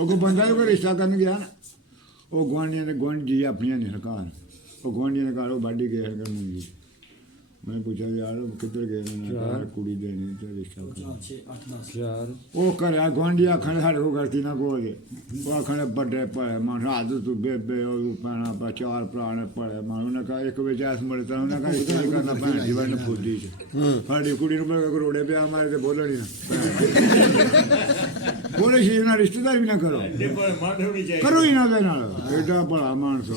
ਉਹ ਕੋਈ ਬੰਦਾ ਕੋਈ ਰਿਸ਼ਤਾ ਕਰਨ ਗਿਆ ਨਾ, ਉਹ ਗੁਆਂਢੀਆਂ ਦੇ ਗੁਆਂਢੀ ਆਪਣੀਆਂ ਨੇ ਸਰਕਾਰ, ਉਹ ਗੁਆਂਢੀਆਂ ਦੇ ਘਰ ਉਹ ਵਾਢੀ ਗਏ ਕਰਨ ਮੁੰਡੀ। ਮੈਂ ਪੁੱਛਿਆ ਯਾਰ ਕਿੱਧਰ ਗਏ ਨੇ, ਯਾਰ ਕੁੜੀ ਦੇ ਨਹੀਂ ਤੇ ਰਿਸ਼ਤਾ ਯਾਰ ਉਹ ਘਰਿਆ ਗੁਆਂਢੀ ਆਖਣ ਸਾਡੇ ਕੋਲ ਗਲਤੀ ਨਾ ਕੋਈ, ਉਹ ਆਖਣ ਵੱਡੇ ਭਲੇ ਮਾਨ ਰਾਤ ਤੂੰ ਬੇਬੇ ਉਹ ਪੈਣਾ ਪਾ ਚਾਰ ਭਰਾ ਨੇ ਭਲੇ ਮਾਨ, ਉਹਨੇ ਕਹਾ ਇੱਕ ਵਿੱਚ ਐਸ ਮੁੜੇ ਤਾਂ ਉਹਨੇ ਕਹਾ ਰਿਸ਼ਤਾ ਨਹੀਂ ਕਰਨਾ ਭੈਣ ਦੀ ਵਨ ਫੁੱਦੀ ਚ ਸਾਡੀ ਕੁੜੀ ਨੂੰ ਮੈਂ ਕਰੋੜੇ ਪਿਆ ਮਾਰੇ ਤੇ ਬੋਲਣੀ ਬੋਲੇ ਸ਼ੀਰ ਨਾਲ ਰਿਸ਼ਤੇਦਾਰ ਵੀ ਨਾ ਕਰੋ, ਕਰੋ ਹੀ ਨਾ ਉਹਦੇ ਨਾਲ, ਐਡਾ ਭਲਾ ਮਾਨਸ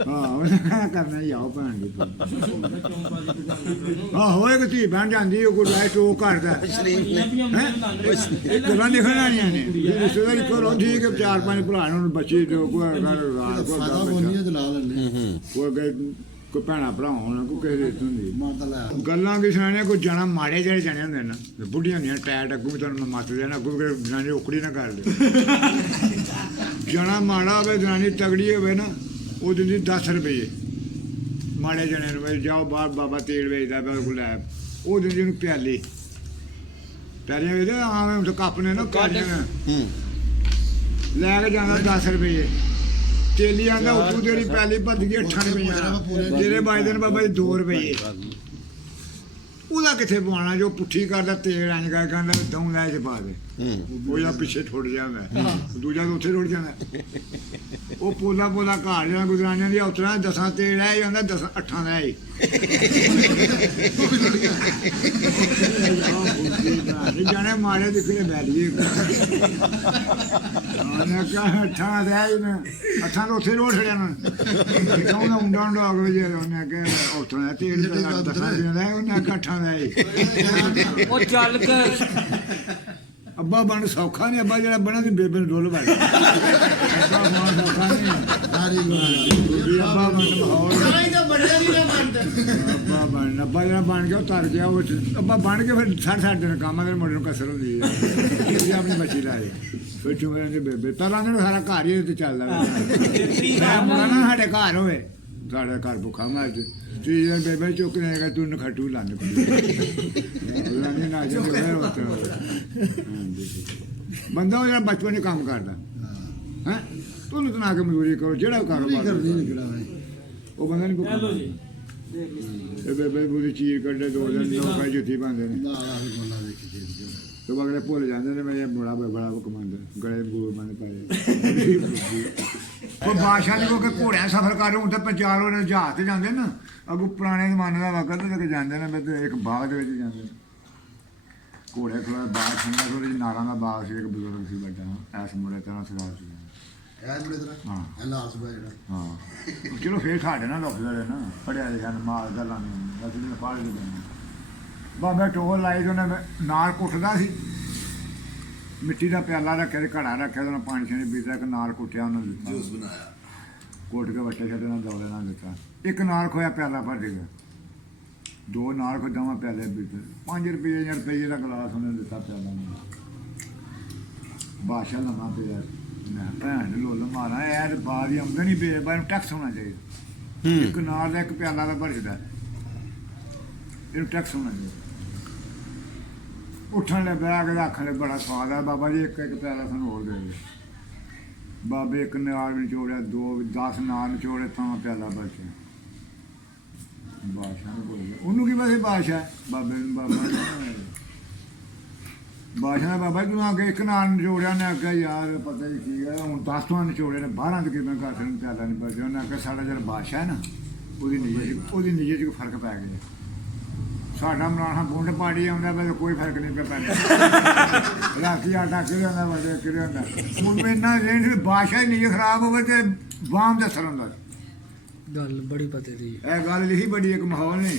ਹਾਂ ਉਹਨੇ ਕਹਿਣਾ ਕਰਨਾ ਹੀ ਆਓ ਭੈਣ ਦੀ ਹੋਏਗਾ ਧੀ ਭੈਣ ਜਾਂਦੀ ਉਹ ਕੋਈ ਰਾਈਟ ਉਹ ਕਰਦਾ ਇਹ ਗੱਲਾਂ ਲਿਖਣ ਵਾਲੀਆਂ ਨੇ ਰਿਸ਼ਤੇਦਾਰੀ ਕਰੋ ਠੀਕ ਹੈ, ਚਾਰ ਪੰਜ ਭਰਾ ਨੂੰ ਬੱਚੇ ਜੋ ਕੋਈ ਕੋਈ ਭੈਣਾ ਭਰਾ ਹੋਣ ਕੋਈ ਕਿਸੇ ਦੇ ਹੁੰਦੀ ਗੱਲਾਂ ਵੀ ਸੁਣਾਣੇ ਕੋਈ ਜਾਣਾ ਮਾੜੇ ਜਿਹੜੇ ਜਾਣੇ ਹੁੰਦੇ ਨਾ ਬੁੱਢੀਆਂ ਹੁੰਦੀਆਂ ਟੈਟ ਅੱਗੂ ਵੀ ਤੁਹਾਨੂੰ ਮੱਤ ਦੇਣਾ ਅੱਗੂ ਜਨਾਨੀ ਉਕੜੀ ਨਾ ਕਰ ਦੇ ਜਾਣਾ ਮਾੜਾ ਹੋਵੇ ਜਨਾਨੀ ਤਗੜੀ ਹੋਵੇ ਨਾ ਉਹ ਦਿੰਦੀ 10 ਰੁਪਏ ਮਾੜੇ ਜਣੇ ਨੂੰ ਜਾਓ ਬਾਹਰ ਬਾਬਾ ਤੇਲ ਵੇਚਦਾ ਬਿਲਕੁਲ ਲੈ ਉਹ ਦਿੰਦੀ ਉਹਨੂੰ ਪਿਆਲੀ ਪਿਆਲੀਆਂ ਵੇਚਦੇ ਆਵੇਂ ਕੱਪ ਨੇ ਨਾ ਕਾਲੀਆਂ ਲੈ ਕੇ ਜਾਂਦਾ 10 ਰੁਪਏ ਤੇਲੀ ਆਂਦਾ ਉੱਤੋਂ ਜਿਹੜੀ ਪਿਆਲੀ ਭੱਜ ਗਈ 8 ਰੁਪਏ ਜਿਹੜੇ ਵੱਜਦੇ ਨੇ ਬਾਬਾ ਜੀ 2 ਰੁਪਏ ਉਹਦਾ ਕਿੱਥੇ ਪਵਾਉਣਾ ਜੋ ਪੁੱਠੀ ਕਰਦਾ ਤੇਲ ਇੰਝ ਕਰ ਕਹਿੰਦਾ ਦਊਂ ਲੈ ਚ ਪਾ ਦੇ ਉਹ ਜਾਂ ਪਿੱਛੇ ਠੁੱਟ ਜਾਂਦਾ ਦੂਜਾ ਤਾਂ ਉੱਥੇ ਠੁੱਟ ਜਾਂਦਾ ਉਹ ਪੋਲਾ ਪੋਲਾ ਘਾੜ ਜਾਣਾ ਗੁਜਰਾਨੀਆਂ ਦੀ ਉਤਰਾ 10 ਤੇਲ ਲੈ ਜਾਂਦਾ 10 8 ਦਾ ਹੀ ਜਾਣੇ ਮਾਰੇ ਦਿਖੇ ਬੈਠੀਏ ਉਹਨੇ ਕਿਹਾ 8 ਦਾ ਹੀ ਨਾ 8 ਤੋਂ ਉੱਥੇ ਰੋੜ ਛੜਿਆ ਨਾ ਉਹਦਾ ਉਂਡਾ ਉਂਡਾ ਅਗਲੇ ਜੇ ਉਹਨੇ ਕਿਹਾ ਉਤਰਾ ਤੇਲ 10 ਦਾ ਉਹਨੇ ਇਕੱਠਾ ਦਾ ਹੀ ਉਹ ਚੱਲ ਕੇ ਅੱਬਾ ਬਣ ਸੌਖਾ ਨਹੀਂ ਅੱਬਾ ਜਿਹੜਾ ਬਣਾ ਦੀ ਬੇਬੇ ਨੂੰ ਡੋਲ ਬਣ ਅੱਬਾ ਬਣ ਸੌਖਾ ਨਹੀਂ ਅੱਬਾ ਬਣ ਮਾਹੌਲ ਅੱਬਾ ਜਿਹੜਾ ਬਣ ਗਿਆ ਉਹ ਤਰ ਗਿਆ ਉਹ ਅੱਬਾ ਬਣ ਕੇ ਫਿਰ 60 ਦਿਨ ਕੰਮ ਦੇ ਮੁੰਡੇ ਨੂੰ ਕਸਰ ਹੁੰਦੀ ਹੈ ਇਹ ਆਪਣੀ ਬੱਚੀ ਲਾਏ ਫਿਰ ਚੁਗੇ ਦੇ ਬੇਬੇ ਤਰਾਂ ਨੇ ਸਾਰਾ ਘਰ ਹੀ ਤੇ ਚੱਲਦਾ ਮੁੰਡਾ ਨਾ ਸਾਡੇ ਘਰ ਹੋਵੇ ਸਾਡੇ ਘਰ ਭੁੱਖਾ ਮਾਰ ਚੀਜ਼ ਬੇਬੇ ਚੁੱਕ ਜਾਏਗਾ ਤੂੰ ਨਖਟੂ ਲਾਣੇ ਨਾ ਬੰਦਾ ਉਹ ਜਿਹੜਾ ਬਚਪਨ ਚ ਕੰਮ ਕਰਦਾ ਹੈ ਤੁਹਾਨੂੰ ਤਾਂ ਨਾ ਕੇ ਮਜ਼ਦੂਰੀ ਕਰੋ ਜਿਹੜਾ ਕਾਰੋਬਾਰ ਉਹ ਬੰਦਾ ਨਹੀਂ ਭੁੱਖਾ ਇਹ ਬੇਬੇ ਪੂਰੀ ਚੀਰ ਕੱਢੇ 2 ਦਿਨ ਲੋਕਾਂ ਜੁੱਤੀ ਪਾਉਂਦੇ ਨੇ ਤੇ ਅਗਲੇ ਭੁੱਲ ਜਾਂਦੇ ਨੇ ਮੈਂ ਬੜਾ ਬੜਾ ਕਮਾਉਂਦਾ ਗਲੇ ਗੋਲ ਬੰਦ ਪਾਏ ਉਹ ਬਾਦਸ਼ਾਹ ਦੀ ਕੋਈ ਘੋੜਿਆਂ ਸਫ਼ਰ ਕਰ ਰਹੇ ਹੁਣ ਤਾਂ ਪੰਜਾਬ ਵਾਲੇ ਜਹਾਜ਼ ਤੇ ਜਾਂਦੇ ਨਾ ਅੱਗੋਂ ਪੁਰਾਣੇ ਜ਼ਮਾਨੇ ਦਾ ਵਕਤ ਤੇ ਜਾਂਦੇ ਨੇ ਮੈਂ ਇੱਕ ਬਾਗ ਦੇ ਵਿੱਚ ਜਾਂਦੇ ਘੋੜੇ ਖੜਾ ਬਾਗ ਠੰਡਾ ਥੋੜ੍ਹੀ ਜਿਹੀ ਨਾਰਾਂ ਦਾ ਬਾਗ ਸੀ ਇੱਕ ਬਜ਼ੁਰਗ ਸੀ ਵੱਡਾ ਐਸ ਮੁੰਡੇ ਤਰ੍ਹਾਂ ਸਰਦਾਰ ਸੀ ਹਾਂ ਚਲੋ ਫੇਰ ਸਾਡੇ ਨਾਲ ਲੋਕ ਜਿਹੜੇ ਨਾ ਪੜਿਆ ਲਿਖਿਆ ਮਾਲ ਗੱਲਾਂ ਨਹੀਂ ਅਸੀਂ ਨੇ ਪੜ੍ਹ ਲਈ ਬਾਬਾ ਟੋਲ ਲਾਈ ਉਹਨੇ ਨਾਲ ਕੁੱਟਦਾ ਸੀ ਮਿੱਟੀ ਦਾ ਪਿਆਲਾ ਰੱਖਿਆ ਤੇ ਘੜਾ ਰੱਖਿਆ ਉਹਨੇ ਪਾਣੀ ਛਾਣੀ ਪੀਤਾ ਇੱਕ ਨਾਲ ਕੁੱਟਿਆ ਉਹਨਾਂ ਨੇ ਜੂਸ ਬਣਾਇਆ ਕੋਟ ਕੇ ਵੱਟੇ ਛੱਡੇ ਨਾਲ ਦੌਲੇ ਨਾਲ ਦਿੱਤਾ ਇੱਕ ਨਾਲ ਖੋਇਆ ਪਿਆਲਾ ਭਰ ਗਿਆ 2 ਨਾਲ ਖੋ ਦਵਾਂ ਪਿਆਲੇ ਪੀਤੇ 5 ਰੁਪਏ ਜਾਂ ਰੁਪਏ ਦਾ ਗਲਾਸ ਉਹਨੇ ਦਿੱਤਾ ਪਿਆਲਾ ਨੂੰ ਬਾਦਸ਼ਾਹ ਲੰਮਾ ਪਿਆ ਮੈਂ ਭੈਣ ਲੋਲ ਮਾਰਾ ਇਹ ਬਾਹਰ ਹੀ ਆਮਦਨੀ ਪਏ ਬਾਹਰ ਨੂੰ ਟੈਕਸ ਹੋਣਾ ਚਾਹੀਦਾ ਇੱਕ ਨਾਲ ਦਾ ਇੱਕ ਪਿਆਲਾ ਦਾ ਭਰਦਾ ਇਹਨੂੰ ਟੈਕਸ ਹੋਣਾ ਚਾਹੀਦਾ ਉੱਠਣ ਲੈ ਬੈਗ ਰੱਖਣ ਲੈ ਬੜਾ ਸਵਾਦ ਆ ਬਾਬਾ ਜੀ ਇੱਕ ਪਿਆਲਾ ਸਾਨੂੰ ਹੋਰ ਦੇ ਦਿਓ ਬਾਬੇ ਇੱਕ ਨਾਲ ਨਿਚੋੜਿਆ 10 ਨਾਲ ਨਿਚੋੜੇ ਤਾਂ ਪਿਆਲਾ ਬਚਿਆ ਬਾਦਸ਼ਾਹ ਨੂੰ ਬੋਲਿਆ ਉਹਨੂੰ ਕੀ ਵੈਸੇ ਬਾਦਸ਼ਾਹ ਬਾਬੇ ਨੂੰ ਬਾਦਸ਼ਾਹ ਬਾਬਾ ਤੂੰ ਆ ਕੇ ਇੱਕ ਨਾਲ ਨਿਚੋੜਿਆ ਨੇ ਆਖਿਆ ਯਾਰ ਪਤਾ ਹੀ ਕੀ ਹੈ ਹੁਣ 10 ਤੋਂ ਨਿਚੋੜੇ ਨੇ 12 ਚ ਕਿਵੇਂ ਘਰ ਨੂੰ ਪਿਆਲਾ ਨਹੀਂ ਬਚਿਆ ਉਹਨੇ ਆਖਿਆ ਸਾਡਾ ਜਿਹੜਾ ਬਾਦਸ਼ਾਹ ਨਾ ਉਹਦੀ ਨੀਅਤ 'ਚ ਫਰਕ ਪੈ ਗਿਆ ਸਾਡਾ ਮਰਾਣਾ ਬੁੰਡ ਪਾੜੀ ਆਉਂਦਾ ਪਰ ਕੋਈ ਫਰਕ ਨਹੀਂ ਪਿਆ ਪੈਂਦਾ ਰਾਤੀ ਆਟਾ ਕਿਹੜੇ ਹੁੰਦਾ ਵੱਡੇ ਕਿਹੜੇ ਹੁੰਦਾ ਹੁਣ ਮੈਨਾਂ ਰੇਂਜ ਬਾਦਸ਼ਾਹ ਨਹੀਂ ਖਰਾਬ ਹੋਵੇ ਤੇ ਵਾਮ ਦਾ ਸਰ ਹੁੰਦਾ ਗੱਲ ਬੜੀ ਪਤੇ ਦੀ ਇਹ ਗੱਲ ਲਿਖੀ ਬੜੀ ਇੱਕ ਮਾਹੌਲ ਨਹੀਂ